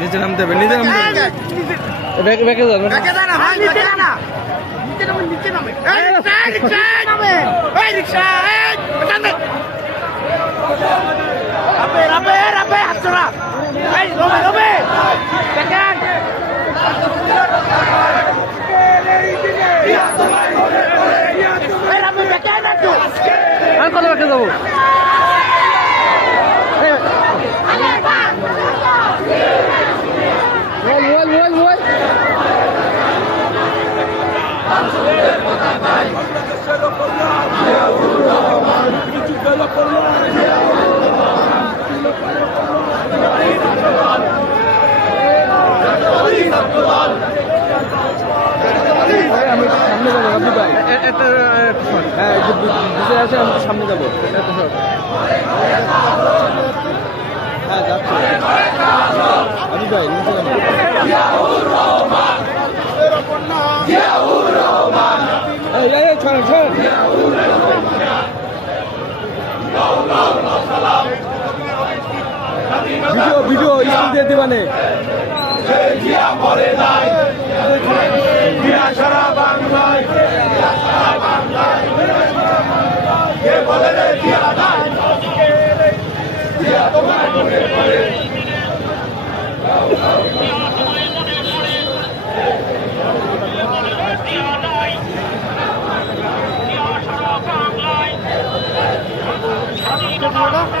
নিচে নামতে হবে নিচে নামতে হবে। ব্যাকে ব্যাকে যান ব্যাকে যা ভাই নিচে না। নিচে নামে নিচে নামে। এই রিকশা রিকশা নামে। এই রিকশা এই বাটান দে রাপে রাপে রাপে এই রবে রবে দেখেন। ব্যাকে যাব। মোবাইল মোবাইল মোবাইল আমি সামনে যাব আপনি ভাই একটা হ্যাঁ বুঝে আছে আমি সামনে যাব। হ্যাঁ যাচ্ছি। আমি ভাই, নিচে ছাড়েন ভিডিও ভিডিও স্কুল দিয়ে দিবানে।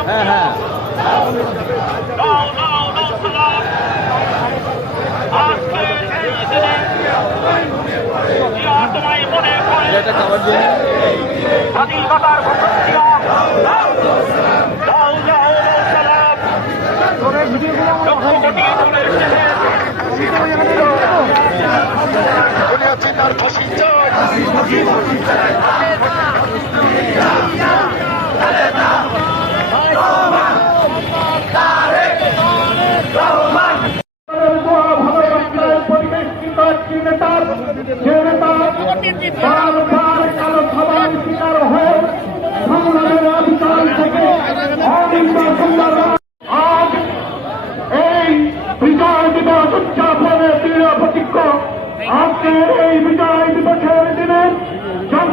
হ্যাঁ হ্যাঁ। এটা খাবার স্বাধীনতার ঘোষণা। আজকের এই বিজয় দিবসের দিনে Go!